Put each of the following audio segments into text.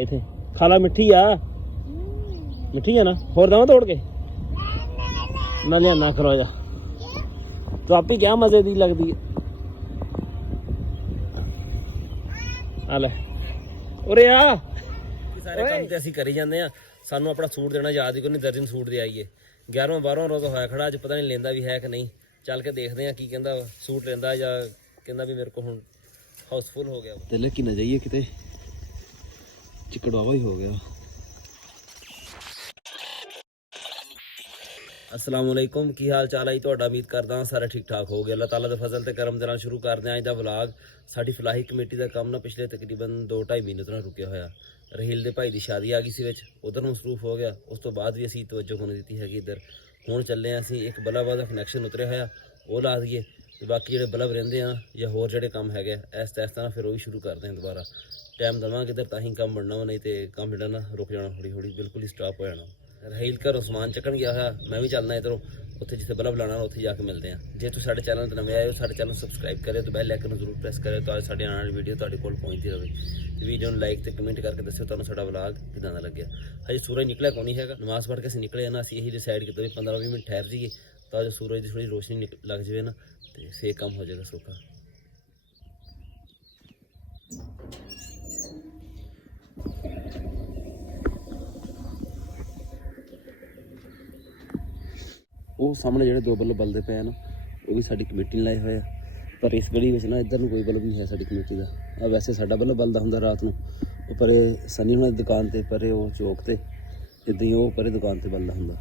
ਇੱਥੇ ਖਾ ਲਾ, ਮਿੱਠੀ ਆ, ਮਿੱਠੀ ਆ ਨਾ। ਹੋਰ ਦਵਾਂ ਤੋੜ ਕੇ ਨਾ ਲਿਆ ਨਾ ਕਰੋ ਜਾ, ਤੂੰ ਆਪੀ ਕਿਆ ਮਜ਼ੇ ਦੀ ਲੱਗਦੀ ਹੈ। ਆ ਲੈ ਉਰੇ ਆ। ਸਾਰੇ ਕੰਮ ਤੇ ਅਸੀਂ ਕਰੀ ਜਾਂਦੇ ਆ, ਸਾਨੂੰ ਆਪਣਾ ਸੂਟ ਦੇਣਾ ਯਾਦ ਹੀ ਕੋਈ ਨਹੀਂ। ਦਰਜਨ ਸੂਟ ਦੇ ਆਈਏ, 11ਵਾਂ 12ਵਾਂ ਰੋਜ਼ ਹੋਇਆ ਖੜਾ, ਅੱਜ ਪਤਾ ਨਹੀਂ ਲੈਂਦਾ ਵੀ ਹੈ ਕਿ ਨਹੀਂ। ਚੱਲ ਕੇ ਦੇਖਦੇ ਆ ਕੀ ਕਹਿੰਦਾ, ਸੂਟ ਲੈਂਦਾ ਜਾਂ ਕਹਿੰਦਾ ਵੀ ਮੇਰੇ ਕੋਲ ਹੁਣ ਹਾਊਸਫੁਲ ਹੋ ਗਿਆ। ਤੇ ਲੈ ਕੇ ਨਾ ਜਾਈਏ ਕਿਤੇ, ਚਿਕੜਾਵਾ ਹੀ ਹੋ ਗਿਆ। अस्सलाम वालेकुम, की हाल चाल है ਤੁਹਾਡਾ? ਉਮੀਦ ਕਰਦਾ ਹਾਂ ਸਾਰੇ ਠੀਕ ਠਾਕ ਹੋਗੇ। ਅੱਲਾਹ ਤਾਲਾ ਦੇ ਫਜ਼ਲ ਤੇ ਕਰਮ ਦੇ ਨਾਲ ਸ਼ੁਰੂ ਕਰਦੇ ਹਾਂ ਅੱਜ ਦਾ ਵਲੌਗ। ਸਾਡੀ ਫਲਾਹੀ ਕਮੇਟੀ ਦਾ ਕੰਮ ਨਾ ਪਿਛਲੇ ਤਕਰੀਬਨ 2-2.5 ਮਹੀਨੇ ਤੋਂ ਰੁਕਿਆ ਹੋਇਆ। ਰਹੀਲ ਦੇ ਭਾਈ ਦੀ ਸ਼ਾਦੀ ਆ ਗਈ ਸੀ ਵਿੱਚ, ਉਧਰ ਨੂੰ ਮਸਰੂਫ ਹੋ ਗਿਆ। ਉਸ ਤੋਂ ਬਾਅਦ ਵੀ ਅਸੀਂ ਤਵੱਜੋ ਨਹੀਂ ਦਿੱਤੀ ਹੈਗੀ ਇੱਧਰ। ਹੁਣ ਚੱਲੇ ਹਾਂ ਅਸੀਂ, ਇੱਕ ਬਲਬ ਦਾ ਕਨੈਕਸ਼ਨ ਉਤਰਿਆ ਹੋਇਆ, ਉਹ ਲਾ ਦਈਏ ਤੇ ਬਾਕੀ ਜਿਹੜੇ ਬਲਬ ਰਹਿੰਦੇ ਆ ਜਾਂ ਹੋਰ ਜਿਹੜੇ ਕੰਮ ਹੈਗੇ ਇਸ ਤਰ੍ਹਾਂ ਫਿਰ ਉਹ ਵੀ ਸ਼ੁਰੂ ਕਰਦੇ ਹਾਂ ਦੁਬਾਰਾ। ਟਾਈਮ ਦੇਵਾਂਗੇ ਇੱਧਰ ਤਾਂ ਹੀ ਕੰਮ ਬਣਨਾ ਵਾ, ਨਹੀਂ ਤੇ ਕੰਮ ਜਿਹੜਾ ਨਾ ਰੁਕ ਜਾਣਾ, ਹੌਲੀ ਹੌਲੀ ਬਿਲਕੁਲ ਹੀ ਸਟਾਪ ਹੋ ਜਾਣਾ। ਰਹੀਲ ਘਰੋਂ ਸਮਾਨ ਚੱਕਣ ਗਿਆ ਹੋਇਆ, ਮੈਂ ਵੀ ਚੱਲਣਾ ਇੱਧਰੋਂ, ਉੱਥੇ ਜਿੱਥੇ ਬਲਬ ਲਾਉਣਾ ਉੱਥੇ ਜਾ ਕੇ ਮਿਲਦੇ ਹਾਂ। ਜੇ ਤੁਸੀਂ ਸਾਡੇ ਚੈਨਲ 'ਤੇ ਨਵੇਂ ਆਏ ਹੋ, ਸਾਡੇ ਚੈਨਲ ਨੂੰ ਸਬਸਕ੍ਰਾਈਬ ਕਰਿਓ ਤੇ ਬੈਲ ਆਈਕਨ ਨੂੰ ਜ਼ਰੂਰ ਪ੍ਰੈਸ ਕਰਿਓ ਤਾਂ ਸਾਡੇ ਆਉਣ ਵਾਲੀ ਵੀਡੀਓ ਤੁਹਾਡੇ ਕੋਲ ਪਹੁੰਚਦੀ ਰਹੇ। ਤੇ ਵੀਡੀਓ ਨੂੰ ਲਾਈਕ ਤੇ ਕਮੈਂਟ ਕਰਕੇ ਦੱਸਿਓ ਤੁਹਾਨੂੰ ਸਾਡਾ ਵਲੌਗ ਕਿੱਦਾਂ ਦਾ ਲੱਗਿਆ। ਹਜੇ ਸੂਰਜ ਨਿਕਲਿਆ ਕੋਈ ਨਹੀਂ ਹੈਗਾ, ਨਮਾਜ਼ ਪੜ੍ਹ ਕੇ ਅਸੀਂ ਨਿਕਲੇ ਨਾ, ਅਸੀਂ ਇਹੀ ਡਿਸਾਈਡ ਕੀਤਾ ਵੀ 15-20 ਮਿੰਟ ਠਹਿਰ ਜਾਈਏ ਤਾਂ ਜੋ ਸੂਰਜ ਦੀ ਥੋੜ੍ਹੀ ਰੋਸ਼ਨੀ ਲੱਗ ਜਾਵੇ ਨਾ, ਤੇ ਫੇਰ ਕੰਮ ਹੋ ਜਾਏਗਾ ਸੌਖਾ। ਉਹ ਸਾਹਮਣੇ ਜਿਹੜੇ 2 ਬਲਬ ਬਲਦੇ ਪਏ ਨਾ, ਉਹ ਵੀ ਸਾਡੀ ਕਮੇਟੀ ਨੇ ਲਾਏ ਹੋਏ ਆ। ਪਰ ਇਸ ਗਲੀ ਵਿੱਚ ਨਾ ਇੱਧਰ ਨੂੰ ਕੋਈ ਬਲਬ ਨਹੀਂ ਹੈ ਸਾਡੀ ਕਮੇਟੀ ਦਾ। ਆ ਵੈਸੇ ਸਾਡਾ ਬਲਬ ਬਲਦਾ ਹੁੰਦਾ ਰਾਤ ਨੂੰ, ਉਹ ਪਰੇ ਸਨੀ ਹੁਣਾਂ ਦੀ ਦੁਕਾਨ 'ਤੇ, ਪਰੇ ਉਹ ਚੌਕ 'ਤੇ, ਇੱਦਾਂ ਹੀ ਉਹ ਪਰੇ ਦੁਕਾਨ 'ਤੇ ਬਲਦਾ ਹੁੰਦਾ।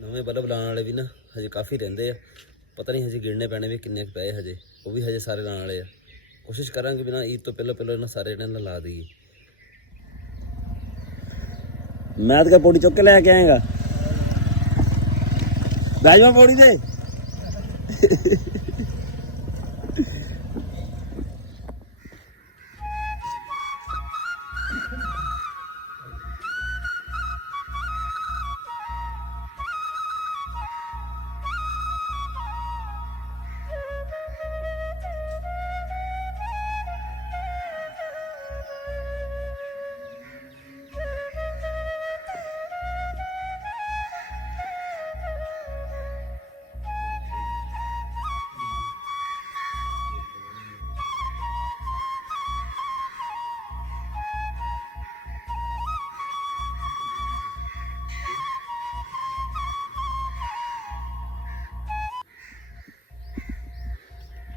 ਨਵੇਂ ਬਲਬ ਲਾਉਣ ਵਾਲੇ ਵੀ ਨਾ ਹਜੇ ਕਾਫੀ ਰਹਿੰਦੇ ਆ, ਪਤਾ ਨਹੀਂ ਹਜੇ ਗਿਣਨੇ ਪੈਣੇ ਵੀ ਕਿੰਨੇ ਕੁ ਪਏ ਹਜੇ, ਉਹ ਵੀ ਹਜੇ ਸਾਰੇ ਲਾਉਣ ਵਾਲੇ ਆ। ਕੋਸ਼ਿਸ਼ ਕਰਾਂਗੇ ਵੀ ਨਾ ਈਦ ਤੋਂ ਪਹਿਲਾਂ ਇਹਨਾਂ ਸਾਰੇ ਇਹਨਾਂ ਨਾਲ ਲਾ ਦਈਏ। ਮੈਂ ਤਾਂ ਪੌੜੀ ਚੁੱਕ ਕੇ ਲੈ ਕੇ ਆਏਗਾ ਰਾਜਮਾ ਪੌੜੀ ਦੇ।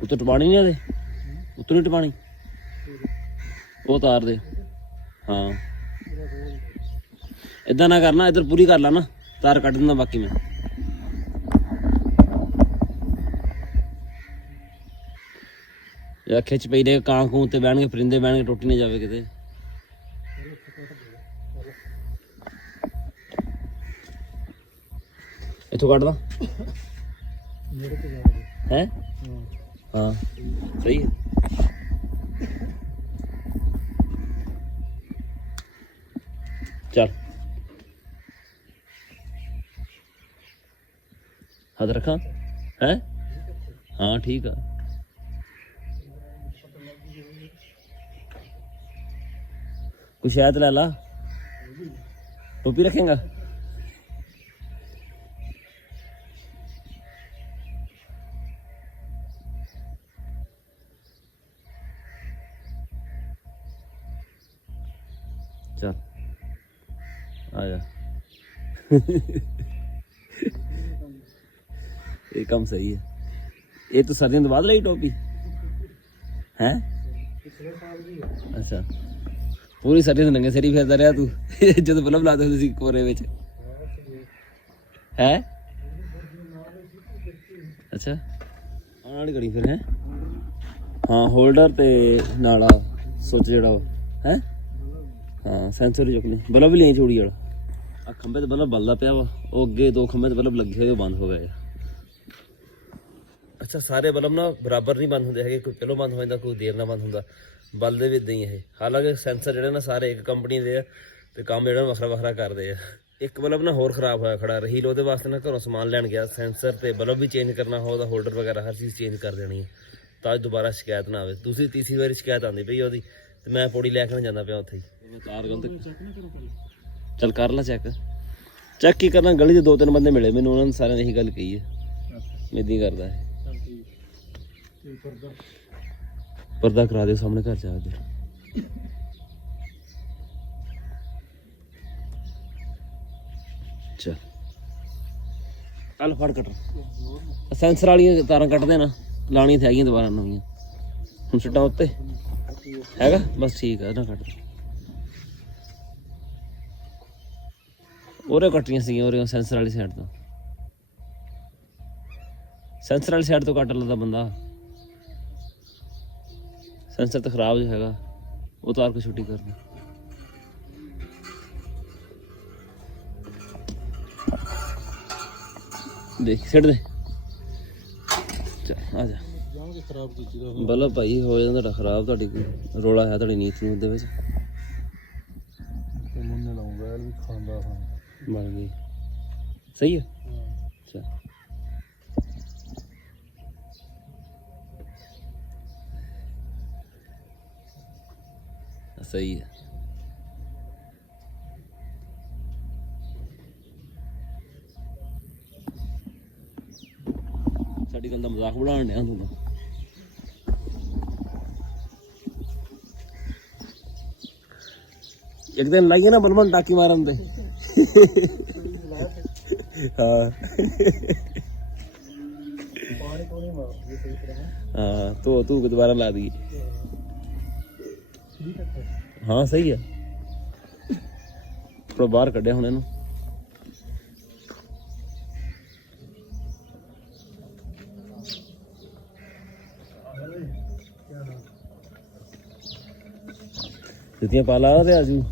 ਉੱਤੋਂ ਟਪਾਣੀ ਨਹੀਂ ਆਦੇ, ਉੱਤੋਂ ਨਹੀਂ ਟਪਾਣੀ, ਉਹ ਤਾਰ ਦੇ। ਹਾਂ ਏਦਾਂ ਨਾ ਕਰਨਾ, ਇੱਧਰ ਪੂਰੀ ਕਰ ਲਾ ਨਾ, ਤਾਰ ਕੱਢ ਦਿੰਦਾ ਬਾਕੀ ਮੈਂ। ਜਾਂ ਖਿੱਚ ਪਈ ਰਹੇ, ਕਾਂ ਕੂੰ ਤੇ ਬਹਿਣਗੇ, ਪਰਿੰਦੇ ਬਹਿਣਗੇ, ਟੁੱਟ ਨਹੀਂ ਜਾਵੇ ਕਿਤੇ। ਇੱਥੋਂ ਕੱਢਦਾ ਹੈ। ਹਾਂ ਸਹੀ ਹੈ। ਚੱਲ ਹੱਥ ਰੱਖਾਂ ਹੈ। ਹਾਂ ਠੀਕ ਆ। ਕੁਛ ਸ਼ਾਇਦ ਲੈ ਲਾ, ਟੋਪੀ ਰੱਖੇਗਾ। ਚੱਲ ਆ ਜਾ। ਇਹ ਕੰਮ ਸਹੀ ਹੈ। ਇਹ ਤਾਂ ਸਰਦੀਆਂ ਤੋਂ ਬਾਅਦ ਲਈ ਟੋਪੀ ਹੈ। ਅੱਛਾ ਪੂਰੀ ਸਰਦੀਆਂ ਨੰਗੇ ਸਿਰ ਹੀ ਫਿਰਦਾ ਰਿਹਾ ਤੂੰ ਜਦੋਂ ਬਲਬ ਲਾਦੇ ਹੁੰਦੇ ਸੀ ਕੋਰੇ ਵਿੱਚ ਹੈ। ਅੱਛਾ ਆਉਣ ਵਾਲੀ ਘੜੀ ਫਿਰ ਹੈ। ਹਾਂ ਹੋਲਡਰ ਤੇ ਨਾਲ ਆ ਸੁੱਚ ਜਿਹੜਾ ਵਾ ਹੈ। ਹਾਂ ਸੈਂਸਰ ਚੁੱਕ ਲਈ, ਬਲਬ ਵੀ ਲਈ ਚੂੜੀ ਵਾਲਾ। ਆ ਖੰਭੇ ਤੇ ਬਲਬ ਬਲਦਾ ਪਿਆ ਵਾ, ਉਹ ਅੱਗੇ 2 ਖੰਭੇ ਤੇ ਬਲਬ ਲੱਗੇ ਹੋਏ ਉਹ ਬੰਦ ਹੋ ਗਏ। ਅੱਛਾ ਸਾਰੇ ਬਲਬ ਨਾ ਬਰਾਬਰ ਨਹੀਂ ਬੰਦ ਹੁੰਦੇ ਹੈਗੇ, ਕੋਈ ਪਹਿਲੋਂ ਬੰਦ ਹੋ ਜਾਂਦਾ, ਕੋਈ ਦੇਰ ਨਾਲ ਬੰਦ ਹੁੰਦਾ। ਬਲਦੇ ਵੀ ਇੱਦਾਂ ਹੀ ਇਹ। ਹਾਲਾਂਕਿ ਸੈਂਸਰ ਜਿਹੜੇ ਨਾ ਸਾਰੇ ਇੱਕ ਕੰਪਨੀ ਦੇ ਆ ਤੇ ਕੰਮ ਜਿਹੜਾ ਵੱਖਰਾ ਵੱਖਰਾ ਕਰਦੇ ਆ। ਇੱਕ ਬਲਬ ਨਾ ਹੋਰ ਖ਼ਰਾਬ ਹੋਇਆ ਖੜਾ, ਰਹੀਲ ਉਹਦੇ ਵਾਸਤੇ ਨਾ ਘਰੋਂ ਸਮਾਨ ਲੈਣ ਗਿਆ, ਸੈਂਸਰ ਤੇ ਬਲਬ ਵੀ ਚੇਂਜ ਕਰਨਾ, ਉਹਦਾ ਹੋਲਡਰ ਵਗੈਰਾ ਹਰ ਚੀਜ਼ ਚੇਂਜ ਕਰ ਦੇਣੀ ਹੈ ਤਾਂ ਦੁਬਾਰਾ ਸ਼ਿਕਾਇਤ ਨਾ ਆਵੇ। ਦੂਸਰੀ ਤੀਸਰੀ ਵਾਰੀ ਸ਼ਿਕਾਇਤ ਆਉਂਦੀ ਪਈ ਉਹਦੀ, ਤੇ ਮੈਂ ਪੌੜੀ ਲੈ ਕੇ ਨਾ ਜਾਂਦਾ ਪਿਆ ਉੱਥੇ ਹੀ। ਤਾਰ ਗੰਦ ਚੱਲ ਕਰ ਲੈ ਚੈੱਕ ਕੀ ਕਰਨਾ। ਗਲੀ 'ਚ 2-3 ਬੰਦੇ ਮਿਲੇ ਮੈਨੂੰ, ਉਹਨਾਂ ਨੇ ਸਾਰਿਆਂ ਨੇ ਇਹੀ ਗੱਲ ਕਹੀ ਹੈ। ਮੈਂ ਇੱਦਾਂ ਹੀ ਕਰਦਾ ਹੈ। ਪਰਦਾ ਕਰਾ ਦਿਓ ਸਾਹਮਣੇ ਘਰ ਜਾ ਕੇ। ਚੱਲ ਫੜ ਕੱਟ ਸੈਂਸਰ ਵਾਲੀਆਂ ਤਾਰਾਂ ਕੱਟ ਦੇਣਾ, ਲਾਣੀਆਂ ਤੇ ਹੈਗੀਆਂ ਦੁਬਾਰਾ ਨਵੀਆਂ। ਹੁਣ ਸਿੱਟਾਂ ਉੱਤੇ ਹੈਗਾ ਬਸ ਠੀਕ ਆ ਨਾ ਕੱਟ। ਉਹਰੇ ਕੱਟੀਆਂ ਸੀਗੀਆਂ ਉਹਰੇ ਸੈਂਸਰ ਵਾਲੀ ਸਾਈਡ ਤੋਂ, ਸੈਂਸਰ ਵਾਲੀ ਸਾਈਡ ਤੋਂ ਕੱਟ ਲੈਂਦਾ ਬੰਦਾ। ਸੈਂਸਰ ਤਾਂ ਖਰਾਬ ਜੋ ਹੈਗਾ ਉਹ ਤਾਰ ਕੇ ਛੁੱਟੀ ਕਰਨੀ। ਦੇਖ ਛੱਡ ਦੇ ਚੱਲ ਆ ਜਾ। ਬਲਬ ਭਾਈ ਹੋ ਜਾਂਦਾ ਤੁਹਾਡਾ ਖਰਾਬ, ਤੁਹਾਡੀ ਕੋਈ ਰੋਲਾ ਹੈ ਤੁਹਾਡੀ ਨੀਤ ਨੂੰ ਦੇ ਵਿੱਚ ਬਣ ਗਈ ਸਹੀ ਹੈ। ਅੱਛਾ ਸਹੀ ਹੈ। ਸਾਡੀ ਗੱਲ ਦਾ ਮਜ਼ਾਕ ਬਣਾਉਣ ਡਿਆ ਤੂੰ। ਇੱਕ ਦਿਨ ਲਾਈਏ ਨਾ ਬਲਬਨ ਟਾਕੀ ਮਾਰਨ ਤੇ। ਹਾਂ ਹਾਂ ਤੂੰ ਦੁਬਾਰਾ ਲਾ ਦੀ। ਹਾਂ ਸਹੀ ਹੈ। ਥੋੜਾ ਬਾਹਰ ਕੱਢਿਆ ਹੁਣ ਇਹਨੂੰ। ਜੁੱਤੀਆਂ ਪਾ ਲਾ ਤੇ ਆਜੂ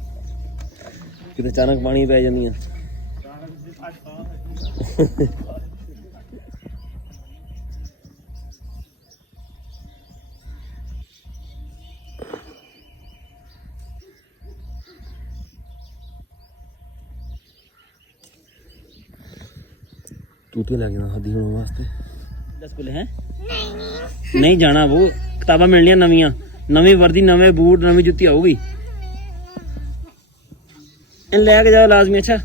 ਕਿਤੇ ਅਚਾਨਕ ਪਾਣੀ ਪੈ ਜਾਂਦੀਆਂ। ਟੂਟੀਆਂ ਲੱਗ ਜਾਣਾ ਹੱਦੀ ਹੋਣ ਵਾਸਤੇ। ਸਕੂਲ ਹੈ ਨਹੀਂ ਜਾਣਾ, ਉਹ ਕਿਤਾਬਾਂ ਮਿਲਣੀਆਂ ਨਵੀਆਂ, ਨਵੀਂ ਵਰਦੀ, ਨਵੇਂ ਬੂਟ, ਨਵੀਂ ਜੁੱਤੀ ਆਊਗੀ। ਇਹਨੂੰ ਲੈ ਕੇ ਜਾਓ ਲਾਜ਼ਮੀ। ਅੱਛਾ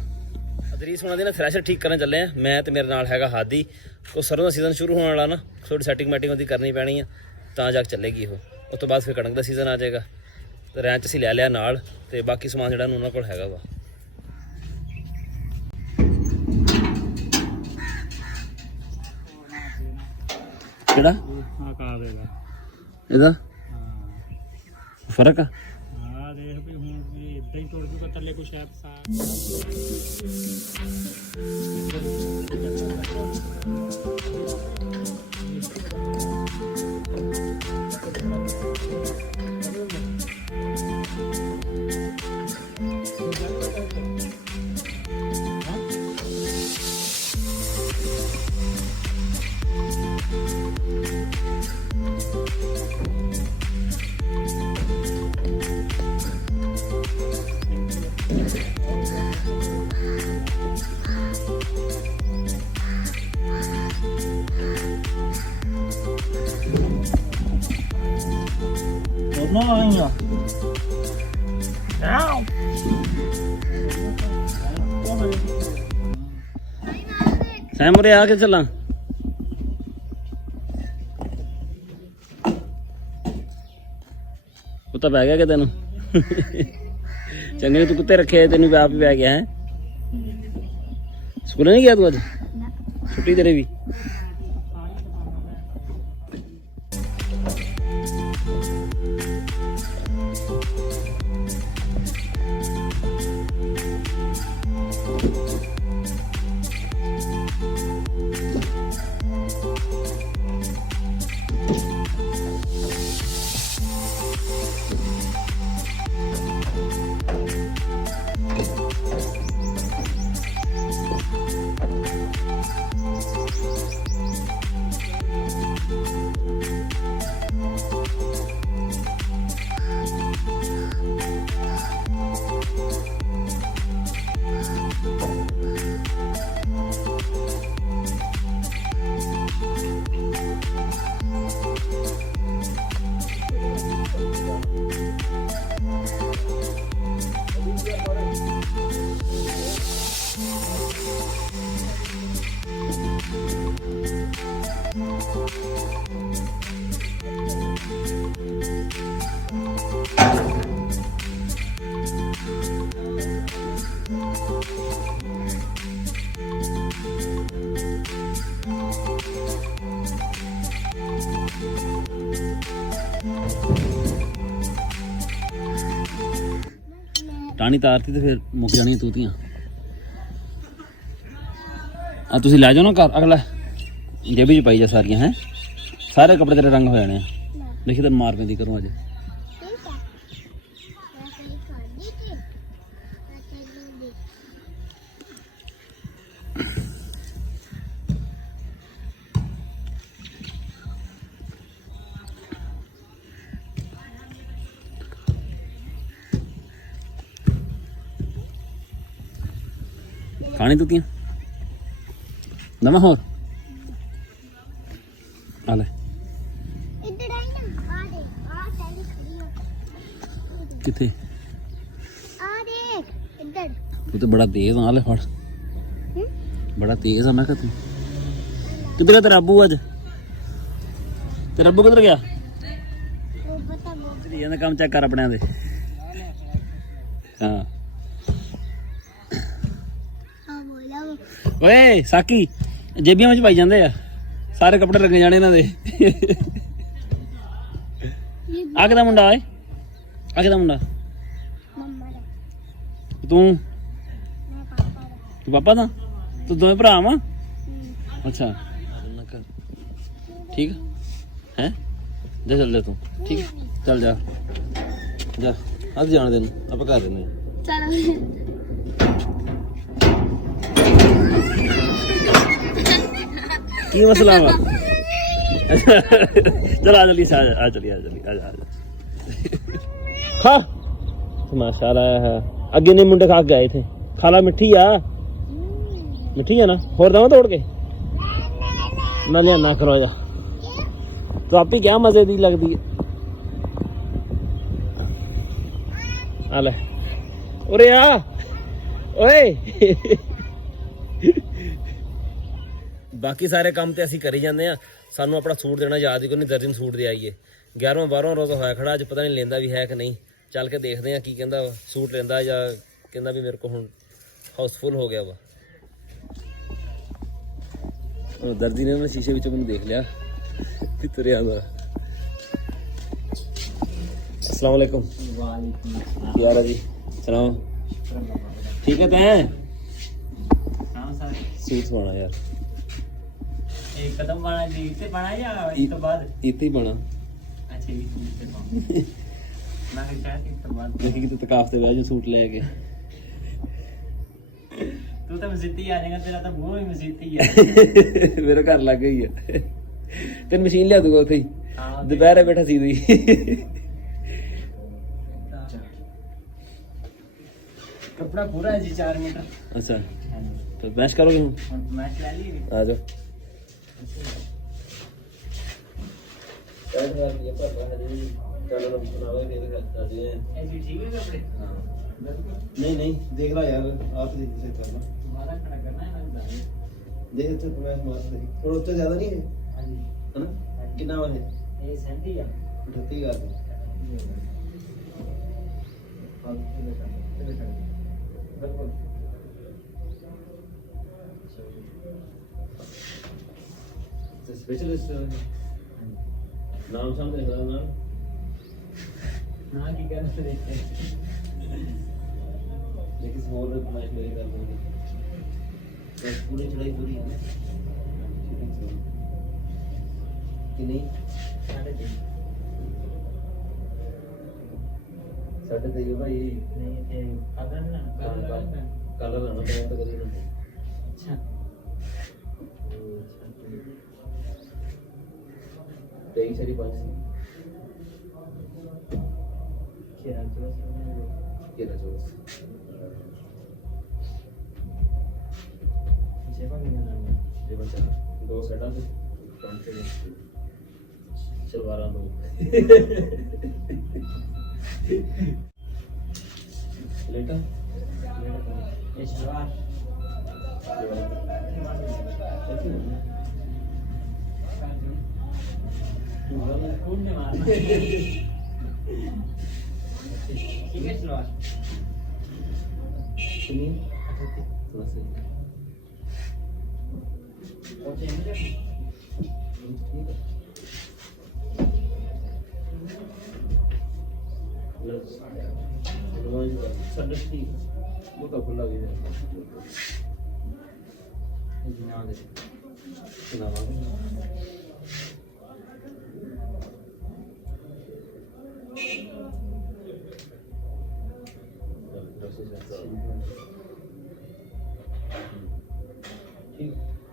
ਅਦਰੀਸ ਹੋਣਾ ਦੇ ਨਾ ਥ੍ਰੈਸ਼ਰ ਠੀਕ ਕਰਨ ਚੱਲੇ ਆ ਮੈਂ ਤੇ ਮੇਰੇ ਨਾਲ ਹੈਗਾ ਹਾਦੀ। ਕੋ ਸਰੋਂ ਦਾ ਸੀਜ਼ਨ ਸ਼ੁਰੂ ਹੋਣ ਵਾਲਾ ਨਾ, ਥੋੜੀ ਸੈਟਿੰਗ ਮੈਟਿੰਗ ਉਹਦੀ ਕਰਨੀ ਪੈਣੀ ਆ ਤਾਂ ਜਾ ਕੇ ਚੱਲੇਗੀ ਉਹ। ਉਸ ਤੋਂ ਬਾਅਦ ਫਿਰ ਕਣਕ ਦਾ ਸੀਜ਼ਨ ਆ ਜਾਏਗਾ ਤੇ ਰੈਂਚ ਅਸੀਂ ਲੈ ਲਿਆ ਨਾਲ, ਤੇ ਬਾਕੀ ਸਮਾਨ ਜਿਹੜਾ ਉਹਨਾਂ ਕੋਲ ਹੈਗਾ ਵਾ। ਕਿਹੜਾ ਇਹਦਾ ਫਰਕ ਆ? ਹਾਂ ਦੇਖ ਵੀ ਹੁਣ ਵੀ ਇਦਾਂ ਹੀ ਟੁੱਟ ਜੂਗਾ ਥੱਲੇ ਕੁਛ ਹੈ ਸੈਮਰੇ ਆ ਕੇ ਚੱਲਾਂ। ਕੁੱਤਾ ਪੈ ਗਿਆ ਕਿ ਤੈਨੂੰ? ਚੰਗੇ ਤੂੰ ਕੁੱਤੇ ਰੱਖੇ, ਤੈਨੂੰ ਆਪ ਹੀ ਪੈ ਗਿਆ ਹੈ। ਸਕੂਲ ਨਹੀਂ ਗਿਆ ਤੂੰ ਅੱਜ? ਛੁੱਟੀ ਤੇਰੇ ਵੀ? ਟਾਣੀ ਤਾਰਤੀ ਤੇ ਫਿਰ ਮੁੱਕ ਜਾਣੀਆਂ ਤੂਤੀਆਂ। ਆ ਤੁਸੀਂ ਲੈ ਜਾਓ ਨਾ ਘਰ, ਅਗਲਾ ਜੇਬੀ ਚ ਪਾਈ ਜਾ ਸਾਰੀਆਂ ਹੈ। ਸਾਰੇ ਕੱਪੜੇ ਤੇਰੇ ਰੰਗ ਹੋ ਜਾਣੇ ਆ। ਦੇਖੀ ਤੈਨੂੰ ਮਾਰ ਪੈਂਦੀ ਕਰੂੰ ਅੱਜ। ਖਾਣੀ ਤੂਤੀਆਂ ਨਵਾਂ ਹੋਰ ਆ ਲੈ। ਕਿੱਥੇ ਤੂੰ ਤਾਂ ਬੜਾ ਤੇਜ਼ ਆ। ਲੈ ਫੜ, ਬੜਾ ਤੇਜ਼ ਆ। ਮੈਂ ਕਿਹਾ ਤੂੰ ਕਿੱਧਰ ਗਿਆ ਤੇਰਾ ਅੱਬੂ? ਅੱਜ ਤੇਰਾ ਅੱਬੂ ਕਿੱਧਰ ਗਿਆ? ਇਹਦਾ ਕੰਮ ਚੈੱਕ ਕਰ ਆਪਣਿਆਂ ਦੇ। ਹਾਂ ਓਏ ਸਾਕੀ, ਜੇਬੀਆਂ ਵਿੱਚ ਪਾਈ ਜਾਂਦੇ ਆ ਸਾਰੇ ਕੱਪੜੇ ਲੱਗੇ ਜਾਣੇ ਇਹਨਾਂ ਦੇ। ਆ ਕਿਹਦਾ ਮੁੰਡਾ ਓਏ? ਆ ਕਿਹਦਾ ਮੁੰਡਾ? ਤੂੰ ਪਾਪਾ ਦਾ? ਤੂੰ ਦੋਵੇਂ ਭਰਾ ਵਾ? ਅੱਛਾ ਠੀਕ ਹੈ। ਜਾ ਚੱਲ ਜਾ ਤੂੰ। ਠੀਕ ਚੱਲ ਜਾ ਜਾ। ਅੱਜ ਜਾਣ ਦੇ ਨੂੰ ਆਪਾਂ ਕਰ ਦਿੰਦੇ ਹਾਂ। ਕੀ ਮਸਲਾ ਵਾ? चल आ जल्दी से आ चलिए आ जल्दी खा माशाल्लाह है। अगे ने मुंडे खा के गए थे। खाला मिठी आ, मिठी है ना? होर दवा तोड़ के ना लिया ना करो जा। तो आप ही क्या मजे दी लगती है। आ ले उरे आ ओए। बाकी सारे काम तो असीं करी जाते हैं। सानू अपना सूट देना याद ही कोई नहीं। दर्जन सूट दे आइए। 11वां 12वां रोज़ होया खड़ा। अज पता नहीं लेंदा भी है कि नहीं। चल के देखते हैं की कहंदा सूट लेंदा या कहंदा भी मेरे को हुण हाउसफुल हो गया वा। दर्जी ने ना शीशे विच मैनूं देख लिया तुरे आंदा। अस्सलाम वालेकुम। वालेकुम यार जी सलाम। ठीक है तैं सूट सवाना यार। एक कदम बना जी इतने बना या इस तो बाद इतने बना। अच्छा इतने बना मैं शायद इस तो बाद देखी कि तू तकाफ ते बैठ सूट लेके तू तो मसीती आ जाएगा। तेरा तो वो ही मसीती है। मेरा घर लग गई है। तेन मशीन लिया दूंगा उथे ही दोपहर बैठा सी दी। कपड़ा पूरा है जी 4 मीटर। अच्छा तो मैच करोगे? हम मैच ले लिए। आ जाओ नहीं नहीं देख रहा यार आप देख करना देख तो थोड़ा उससे ज्यादा नहीं है है ना? कितना है ये 38,000 स्पेशलिस्ट नाम शाम देख रहा नाम ना की करने से देखते लेकिन स्मॉल मैच मेरी कर दूंगी। बस पूरी चढ़ाई पूरी है कि नहीं? 3.5 भाई नहीं कलर आना तो करिए ना। अच्छा 23 सारी 5 दो सेटा सलवार दो लेटा ਸਾਡੇ ਠੀਕ ਉਹ ਤਾਂ ਖੁੱਲਾ ਗਿਆ ਨਾ ਦੇ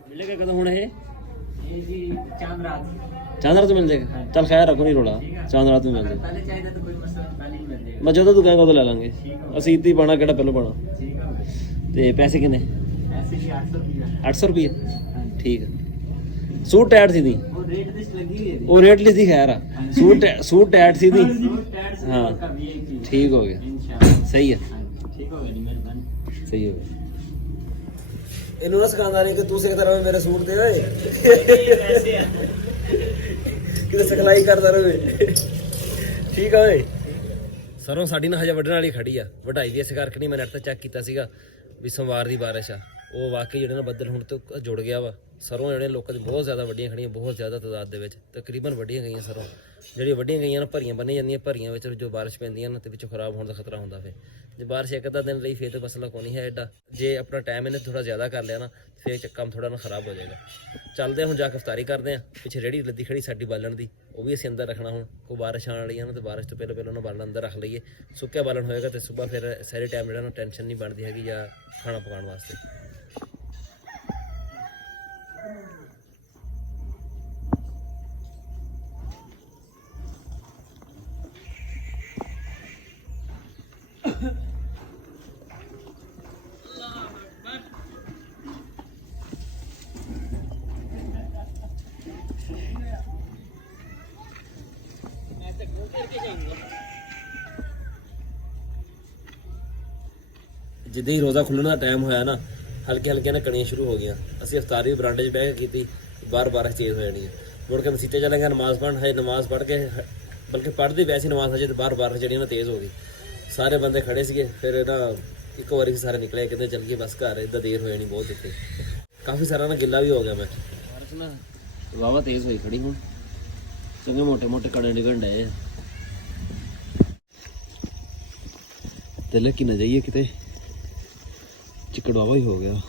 मिलेगा कदम होना है ये जी चांद रात चांद रात में मिल जाएगा चल खैर रखो नहीं रोड़ा चांद रात में मिल जाएगा पहले चाहिए तो कोई मसला पहले ही मिल जाएगा मैं ਜਦੋਂ ਤੂੰ ਕਹੇਂਗਾ ਉਦੋਂ ਲੈ ਲਾਂਗੇ ਅਸੀਂ ਇੱਥੇ ਹੀ ਪਾਣਾ ਕਿਹੜਾ ਪਹਿਲਾਂ ਪਾਣਾ ठीक है ਤੇ ਪੈਸੇ ਕਿੰਨੇ ऐसे ही 800 रुपया 800 ਰੁਪਏ ਠੀਕ ਹੈ ਸੂਟ ਟੈਟ ਸੀ ਦੀ वो रेट लिस्ट लगी हुई है ਉਹ ਰੇਟ ਲਿਸਟ ਦੀ ਖੈਰ ਆ ਸੂਟ ਟੈਟ ਸੀ ਦੀ हाँ हाँ। का VIP ਠੀਕ ਹੋ ਗਿਆ इंशाल्लाह ਸਹੀ ਹੈ ठीक हो गया जी मेहरबानी ਸਹੀ ਹੋ ਗਿਆ ਇਹਨੂੰ ਨਾ ਸਿਖਾਉਂਦਾ ਨਹੀਂ ਕਿ ਤੂੰ ਸਿੱਖਦਾ ਰਹੇ ਮੇਰੇ ਸੂਟ ਦੇ ਓਏ ਕਿਤੇ ਸਿਖਲਾਈ ਕਰਦਾ ਰਹੇ ਠੀਕ ਆ ਓਏ ਸਰੋਂ ਸਾਡੀ ਨਾ ਹਜੇ ਵੱਢਣ ਵਾਲੀ ਖੜੀ ਆ ਵਢਾਈ ਦੀ ਇਸ ਕਰਕੇ ਨਹੀਂ ਮੈਂ ਨੈਟ ਤੇ ਚੈੱਕ ਕੀਤਾ ਸੀਗਾ ਵੀ ਸੋਮਵਾਰ ਦੀ ਬਾਰਿਸ਼ ਆ ਉਹ ਵਾਕਈ ਜਿਹੜੇ ਨਾ ਬੱਦਲ ਹੁਣ ਤੋਂ ਜੁੜ ਗਿਆ ਵਾ ਸਰੋਂ ਜਿਹੜੇ ਲੋਕਾਂ ਦੀ ਬਹੁਤ ਜ਼ਿਆਦਾ ਵੱਡੀਆਂ ਖੜੀਆਂ ਬਹੁਤ ਜ਼ਿਆਦਾ ਤਾਦਾਦ ਦੇ ਵਿੱਚ ਤਕਰੀਬਨ ਵੱਡੀਆਂ ਗਈਆਂ ਸਰੋਂ ਜਿਹੜੀਆਂ ਵੱਡੀਆਂ ਗਈਆਂ ਨਾ ਭਰੀਆਂ ਬੰਨੀ ਜਾਂਦੀਆਂ ਭਰੀਆਂ ਵਿੱਚ ਜੋ ਬਾਰਿਸ਼ ਪੈਂਦੀਆਂ ਨਾ ਤੇ ਵਿੱਚੋਂ ਖਰਾਬ ਹੋਣ ਦਾ ਖਤਰਾ ਹੁੰਦਾ ਫਿਰ ਜੇ ਬਾਰਿਸ਼ ਇੱਕ ਅੱਧਾ ਦਿਨ ਲਈ ਫੇਰ ਤੇ ਮਸਲਾ ਕੋਈ ਨਹੀਂ ਹੈ ਐਡਾ ਜੇ ਆਪਣਾ ਟਾਈਮ ਇਹਨੇ ਥੋੜਾ ਜ਼ਿਆਦਾ ਕਰ ਲਿਆ ਨਾ ਫੇਰ ਕੰਮ ਥੋੜਾ ਨਾ ਖਰਾਬ ਹੋ ਜਾਏਗਾ ਚੱਲਦੇ ਹੁਣ ਜਾ ਕੇ ਇਫਤਾਰੀ ਕਰਦੇ ਆ ਪਿੱਛੇ ਰੇੜੀ ਲੱਦੀ ਖੜੀ ਸਾਡੀ ਬਾਲਣ ਦੀ ਉਹ ਵੀ ਅਸੀਂ ਅੰਦਰ ਰੱਖਣਾ ਹੁਣ ਕੋਈ ਬਾਰਿਸ਼ ਆਉਣ ਵਾਲੀ ਆ ਨਾ ਤੇ ਬਾਰਿਸ਼ ਤੋਂ ਪਹਿਲਾਂ ਉਹਨੂੰ ਬਾਲਣ ਅੰਦਰ ਰੱਖ ਲਈਏ ਸੁੱਕਿਆ ਬਾਲਣ ਹੋਏਗਾ ਤੇ ਸਵੇਰ ਫਿਰ ਸਾਰੇ ਟਾਈਮ ਜਿਹੜਾ ਨਾ ਟੈਨਸ਼ਨ ਨਹੀਂ ਬਣਦੀ ਹੈਗੀ ਜਾਂ ਖਾਣਾ ਪਕਾਉਣ ਵਾਸਤੇ ਜਿੱਦਾਂ ਹੀ ਰੋਜ਼ਾ ਖੁੱਲ੍ਹਣ ਦਾ ਟਾਈਮ ਹੋਇਆ ਨਾ ਹਲਕੇ ਹਲਕੇ ਨਾ ਕਣੀਆਂ ਸ਼ੁਰੂ ਹੋ ਗਈਆਂ ਅਸੀਂ ਇਫਤਾਰੀ ਬਰਾਂਡੇ 'ਚ ਬਹਿ ਕੇ ਕੀਤੀ ਬਾਰ ਚੇਂਜ ਹੋ ਜਾਣੀ ਹੈ ਮੁੜ ਕੇ ਮਸੀਤੇ ਚੱਲਾਂਗੇ ਨਮਾਜ਼ ਪੜ੍ਹਨ ਹੈ ਨਮਾਜ਼ ਪੜ੍ਹ ਕੇ ਬਲਕਿ ਪੜ੍ਹਦੀ ਵੈਸੀ ਨਮਾਜ਼ ਹਜੇ ਤੇ ਬਾਰ ਜਿਹੜੀ ਨਾ ਤੇਜ਼ ਹੋ ਗਈ ਸਾਰੇ ਬੰਦੇ ਖੜੇ ਸੀਗੇ ਫਿਰ ਨਾ ਇੱਕ ਵਾਰੀ ਸਾਰੇ ਨਿਕਲੇ ਕਿਤੇ ਚੱਲ ਗਏ ਬਸ ਘਰ ਇੱਦਾਂ ਦੇਰ ਹੋ ਜਾਣੀ ਬਹੁਤ ਇੱਥੇ ਕਾਫੀ ਸਾਰਾ ਨਾ ਗਿੱਲਾ ਵੀ ਹੋ ਗਿਆ ਮੈਂ ਬਾਰਿਸ਼ ਨਾ ਵਾਵਾ ਤੇਜ਼ ਹੋਈ ਖੜੀ ਹੁਣ ਚੰਗੇ ਮੋਟੇ ਕੜੇ ਡਿੱਗਣ ਡਏ ਆ ਤੇ ਲੱਕੀ ਨਾ ਜਾਈਏ ਕਿਤੇ ਚਿੱਕੜ ਵਾਵਾ ਹੀ ਹੋ ਗਿਆ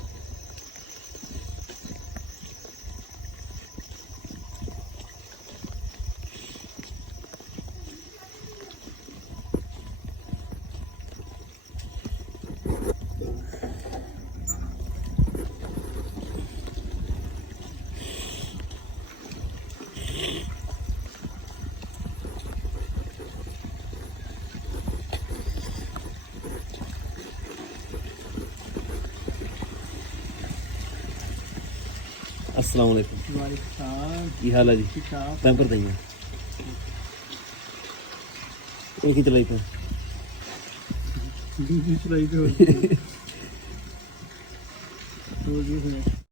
अस्सलाम वालेकुम की हाल है जी पैंपर दई एक ही चलाई पे दूसरी चलाई पे